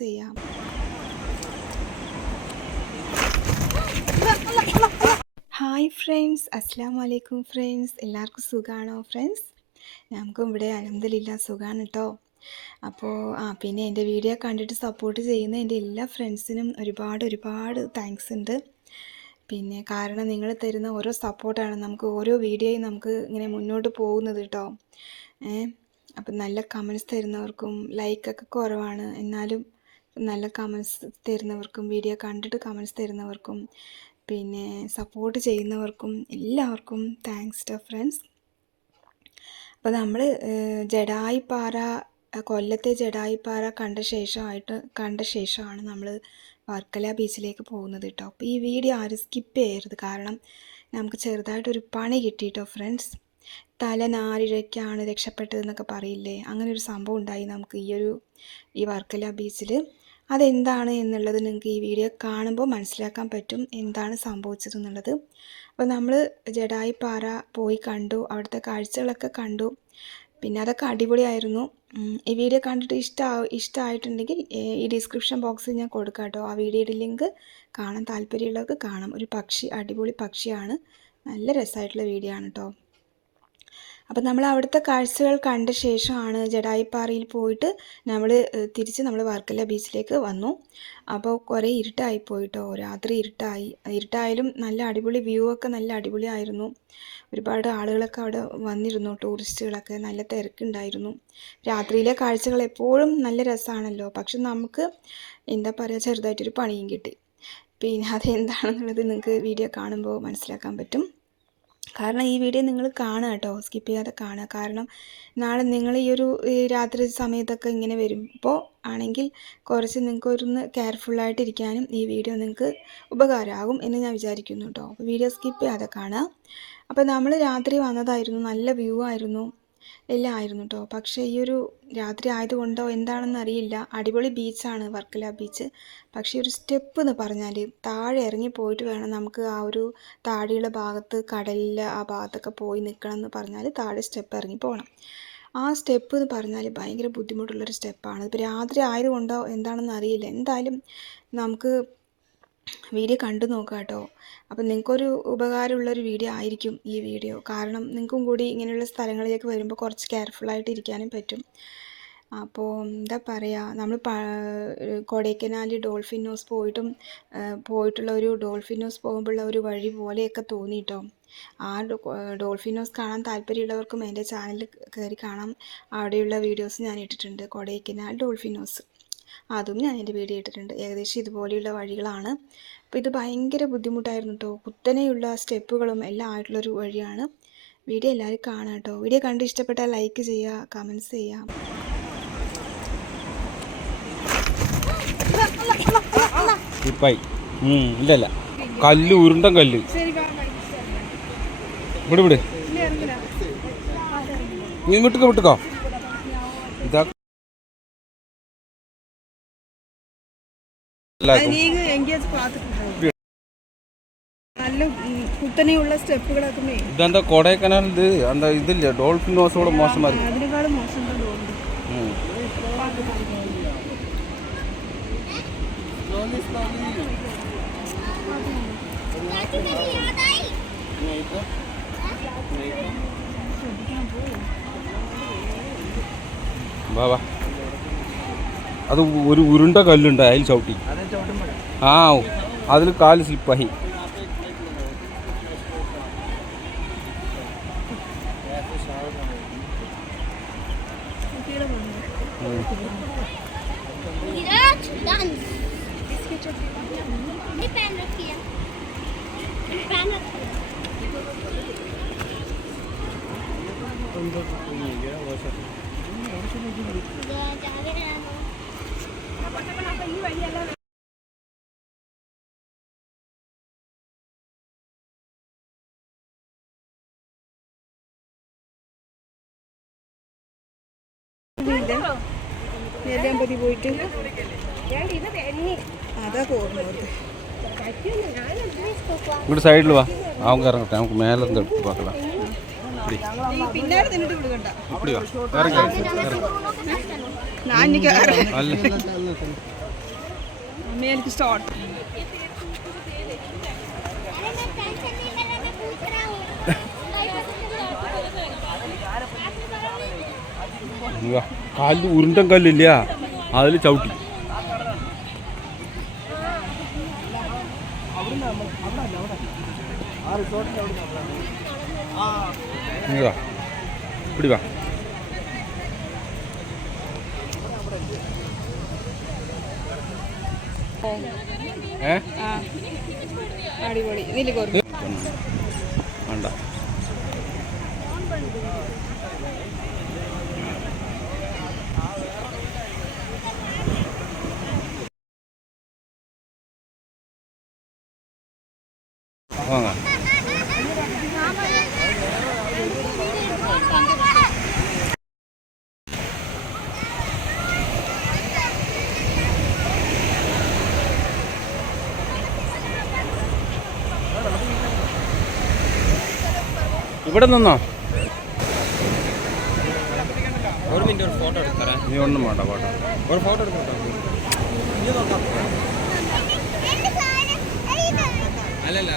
ചെയ്യാം. Hi friends അസ്സാം വലൈക്കും ഫ്രണ്ട്സ് എല്ലാവർക്കും സുഖമാണോ ഫ്രണ്ട്സ് നമുക്കും ഇവിടെ അലഹമില്ല സുഖമാണ് കേട്ടോ അപ്പോൾ ആ പിന്നെ എന്റെ വീഡിയോ കണ്ടിട്ട് സപ്പോർട്ട് ചെയ്യുന്ന എന്റെ എല്ലാ ഫ്രണ്ട്സിനും ഒരുപാട് ഒരുപാട് താങ്ക്സ് ഉണ്ട്. പിന്നെ കാരണം നിങ്ങൾ തരുന്ന ഓരോ സപ്പോർട്ടാണ് നമുക്ക് ഓരോ വീഡിയോയും നമുക്ക് ഇങ്ങനെ മുന്നോട്ട് പോകുന്നത് കേട്ടോ ഏ അപ്പം നല്ല കമൻസ് തരുന്നവർക്കും ലൈക്കൊക്കെ കുറവാണ്. എന്നാലും നല്ല കമൻസ് തരുന്നവർക്കും വീഡിയോ കണ്ടിട്ട് കമൻസ് തരുന്നവർക്കും പിന്നെ സപ്പോർട്ട് ചെയ്യുന്നവർക്കും എല്ലാവർക്കും താങ്ക്സ് ടു ഫ്രണ്ട്സ് അപ്പോൾ നമ്മൾ ജഡായിപ്പാറ കൊല്ലത്തെ ജഡായിപ്പാറ കണ്ട ശേഷമായിട്ട് കണ്ട ശേഷമാണ് നമ്മൾ വർക്കല ബീച്ചിലേക്ക് പോകുന്നത് കേട്ടോ അപ്പോൾ ഈ വീഡിയോ ആരും സ്കിപ്പ് ചെയ്യരുത്. കാരണം നമുക്ക് ചെറുതായിട്ടൊരു പണി കിട്ടി കേട്ടോ ഫ്രണ്ട്സ് തല നാലിഴയ്ക്കാണ് രക്ഷപ്പെട്ടതെന്നൊക്കെ പറയില്ലേ? അങ്ങനെ ഒരു സംഭവം ഉണ്ടായി നമുക്ക് ഈ ഒരു ഈ വർക്കല ബീച്ചിൽ അതെന്താണ് എന്നുള്ളത് നിങ്ങൾക്ക് ഈ വീഡിയോ കാണുമ്പോൾ മനസ്സിലാക്കാൻ പറ്റും എന്താണ് സംഭവിച്ചത് എന്നുള്ളത് അപ്പോൾ നമ്മൾ ജഡായിപ്പാറ പോയി കണ്ടു അവിടുത്തെ കാഴ്ചകളൊക്കെ കണ്ടു. പിന്നെ അതൊക്കെ അടിപൊളിയായിരുന്നു. ഈ വീഡിയോ കണ്ടിട്ട് ഇഷ്ട ഇഷ്ടമായിട്ടുണ്ടെങ്കിൽ ഈ ഡിസ്ക്രിപ്ഷൻ ബോക്സിൽ ഞാൻ കൊടുക്കാം കേട്ടോ. ആ വീഡിയോയുടെ ലിങ്ക് കാണാൻ താല്പര്യമുള്ളവർക്ക് കാണാം. ഒരു പക്ഷി അടിപൊളി പക്ഷിയാണ്. നല്ല രസമായിട്ടുള്ള വീഡിയോ ആണ് കേട്ടോ. അപ്പോൾ നമ്മൾ അവിടുത്തെ കാഴ്ചകൾ കണ്ട ശേഷമാണ് ജഡായിപ്പാറയിൽ പോയിട്ട് നമ്മൾ തിരിച്ച് നമ്മൾ വർക്കല ബീച്ചിലേക്ക് വന്നു. അപ്പോൾ കുറേ ഇരുട്ടായി പോയിട്ടോ രാത്രി ഇരുട്ടായി. ഇരുട്ടായാലും നല്ല അടിപൊളി വ്യൂ ഒക്കെ നല്ല അടിപൊളിയായിരുന്നു. ഒരുപാട് ആളുകളൊക്കെ അവിടെ വന്നിരുന്നു ടൂറിസ്റ്റുകളൊക്കെ നല്ല തിരക്കുണ്ടായിരുന്നു. രാത്രിയിലെ കാഴ്ചകൾ എപ്പോഴും നല്ല രസമാണല്ലോ. പക്ഷെ നമുക്ക് എന്താ പറയുക ചെറുതായിട്ടൊരു പണിയും കിട്ടി. പിന്നെ അതെന്താണെന്നുള്ളത് നിങ്ങൾക്ക് വീഡിയോ കാണുമ്പോൾ മനസ്സിലാക്കാൻ പറ്റും. കാരണം ഈ വീഡിയോ നിങ്ങൾ കാണുക കേട്ടോ. സ്കിപ്പ് ചെയ്യാതെ കാണുക. കാരണം നാളെ നിങ്ങൾ ഈ ഒരു രാത്രി സമയത്തൊക്കെ ഇങ്ങനെ വരുമ്പോൾ ആണെങ്കിൽ കുറച്ച് നിങ്ങൾക്ക് ഒന്ന് കെയർഫുള്ളായിട്ട് ഇരിക്കാനും ഈ വീഡിയോ നിങ്ങൾക്ക് ഉപകാരമാകും എന്ന് ഞാൻ വിചാരിക്കുന്നു കേട്ടോ. വീഡിയോ സ്കിപ്പ് ചെയ്യാതെ കാണുക. അപ്പോൾ നമ്മൾ രാത്രി വന്നതായിരുന്നു. നല്ല വ്യൂ ആയിരുന്നു. എല്ലാം ആയിരുന്നു കേട്ടോ പക്ഷേ ഈ ഒരു രാത്രി ആയതുകൊണ്ടോ എന്താണെന്ന് അറിയില്ല. അടിപൊളി ബീച്ചാണ് വർക്കല ബീച്ച് പക്ഷേ ഒരു സ്റ്റെപ്പ് എന്ന് പറഞ്ഞാൽ താഴെ ഇറങ്ങി പോയിട്ട് വേണം നമുക്ക് ആ ഒരു താഴെയുള്ള ഭാഗത്ത് കടലിലെ ആ ഭാഗത്തൊക്കെ പോയി നിൽക്കണം എന്ന് പറഞ്ഞാൽ താഴെ സ്റ്റെപ്പ് ഇറങ്ങി പോകണം ആ സ്റ്റെപ്പ് എന്ന് പറഞ്ഞാൽ ഭയങ്കര ബുദ്ധിമുട്ടുള്ളൊരു സ്റ്റെപ്പാണ് ഇപ്പോൾ രാത്രി ആയതുകൊണ്ടോ എന്താണെന്ന് അറിയില്ല. എന്തായാലും നമുക്ക് വീഡിയോ കണ്ടു നോക്കുക കേട്ടോ അപ്പം നിങ്ങൾക്കൊരു ഉപകാരമുള്ളൊരു വീഡിയോ ആയിരിക്കും ഈ വീഡിയോ. കാരണം നിങ്ങൾക്കും കൂടി ഇങ്ങനെയുള്ള സ്ഥലങ്ങളിലേക്ക് വരുമ്പോൾ കുറച്ച് കെയർഫുള്ളായിട്ട് ഇരിക്കാനും പറ്റും. അപ്പോൾ എന്താ പറയുക നമ്മൾ കൊടൈക്കനാൽ ഡോൾഫിൻ ഹൗസ് പോയിട്ടും പോയിട്ടുള്ള ഒരു ഡോൾഫിൻ ഹൗസ് പോകുമ്പോഴുള്ള ഒരു വഴി പോലെയൊക്കെ തോന്നി കേട്ടോ ആ ഡോൾഫിൻ ഹൗസ് കാണാൻ താല്പര്യമുള്ളവർക്കും എന്റെ ചാനലിൽ കയറി കാണാം. അവിടെയുള്ള വീഡിയോസ് ഞാൻ ഇട്ടിട്ടുണ്ട്. Kodaikanal dolphin house. അതും ഞാൻ എന്റെ വീഡിയോ ഇട്ടിട്ടുണ്ട്. ഏകദേശം ഇതുപോലെയുള്ള വഴികളാണ്. അപ്പോൾ ഇത് ഭയങ്കര ബുദ്ധിമുട്ടായിരുന്നു കേട്ടോ. കുത്തനെയുള്ള സ്റ്റെപ്പുകളും എല്ലാം ആയിട്ടുള്ളൊരു വഴിയാണ്. വീഡിയോ എല്ലാവരും കാണാം കേട്ടോ. വീഡിയോ കണ്ട് ഇഷ്ടപ്പെട്ടാൽ ലൈക്ക് ചെയ്യുക കമൻസ് ചെയ്യാം ഇപ്പായി. ഉം, ഇല്ല ഇല്ല. കല്ല് ഉരുണ്ടൻ കല്ല്. ഇവിടെ ഇവിടെ വിട്ടുക്കോ വിട്ടുക്കോ ഇതെന്താ കൊടൈക്കനാൽ ഇത്? എന്താ ഇതില്ല? ഡോൾഫിൻ ഹൗസോടെ മോശമായിരുന്നു അതിനേക്കാളും മോശം തോന്നുന്നു ഉം. വാ വാ അത് ഒരു ഉരുണ്ട കല്ലുണ്ട് അതിൽ ചവിട്ടി ആ അതിൽ കാല് സ്ലിപ്പായി विराट डांस ये पहन रखी है ये पहन रखी है जा- നെല്ലാമ്പതി പോയിട്ട് അതാ പോകുന്നത് ഇവിടെ സൈഡിൽ വാ. അവൻ ഇറങ്ങട്ടെ നമുക്ക് മേലെ എടുത്ത് പാക്കടാ. പിന്നാലെ തിന്നിട്ട് വിടുകണ്ട. അല്ല? കൊടുക്കുന്നു അമ്മ എനിക്ക് സ്റ്റോട്ട് കാലിൽ ഉരുണ്ടൻ കല്ലില്ല. അതിൽ ചവിട്ടി. ഇങ്ങോട്ടാ പിടിവാ അടിപൊളി. നീൽ കോറി വേണ്ട. വാങ്ങാം. ഇവിടെ നിന്നോ? ഒരു മിനിറ്റ് ഒരു ഫോട്ടോ എടുത്തരാ. നീ ഒന്നും വേണ്ട ഫോട്ടോ ഒരു ഫോട്ടോ എടുക്കട്ടോ അല്ലല്ല.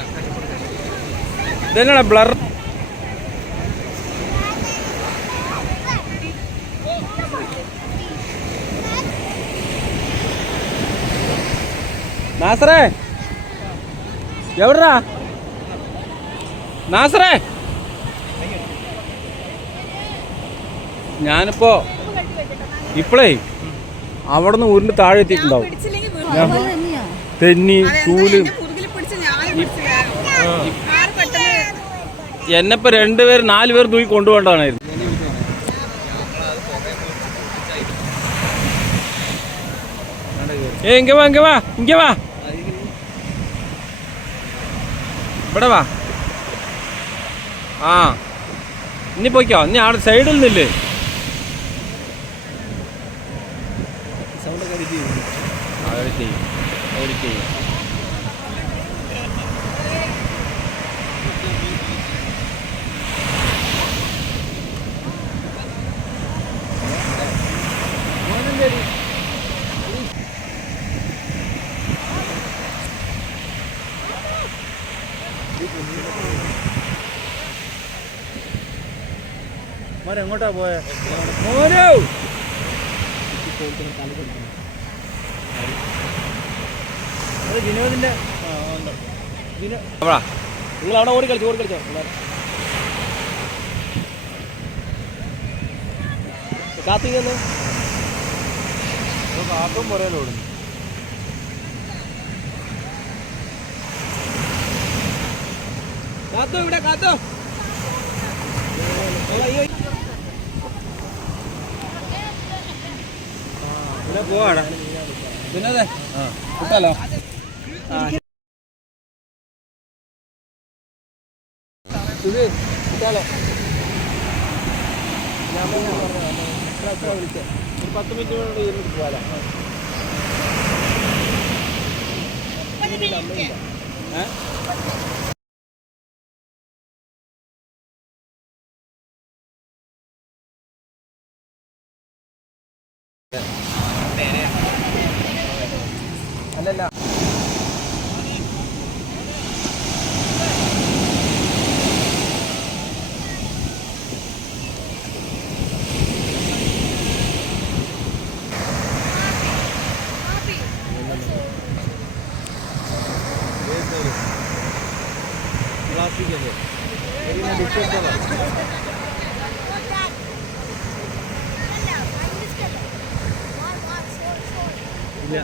ഇതെന്നാ ബ്ലർ നാസറേ. എവിടാ നാസറേ. ഞാനിപ്പോ ഇപ്പളേ അവിടെ നിന്ന് ഉരുണ്ട് താഴെ എത്തിയിട്ടുണ്ടാവും. തെന്നി ചൂൽ. എന്നെപ്പോ രണ്ടുപേര് നാല് പേർ തൂക്കി കൊണ്ടുപോകേണ്ടതാണ് ഏ ഇങ്ങ വാ ഇങ്ങ വാ ഇങ്ങ വാ. ഇവിടെ വാ. ആ ഇനി പോയിക്കോ. നീ അവിടെ സൈഡിൽ നിന്നില്ലേ സൗണ്ട് ഒക്കെ എഡിറ്റ് ചെയ്യും അവർ ചെയ്യും അവർ ചെയ്യും എങ്ങോട്ടാ പോയെ? മോനോ! അത് നിങ്ങൾ അവിടെ ഓടി കളിച്ചു ഓടി കളിച്ചോ കാത്തിങ്ങന്ന് കാട്ടും പുറയിലോടുന്നു കാത്തോ ഇവിടെ കാത്തോ. പിന്നെ പോവാടാ. പിന്നെ ആ. കിട്ടാലോ? ഇത് കിട്ടാലോ ഞാൻ വിളിച്ചേ ഒരു പത്ത് മിനിറ്റ് കൊണ്ട് ഇരുന്നിട്ട് പോകാലോ ഏ അല്ലല്ല പ്ലാസ്റ്റിക് അല്ലേ ഇതിനെ വിട്ടെടുത്തോളാം ഇല്ല.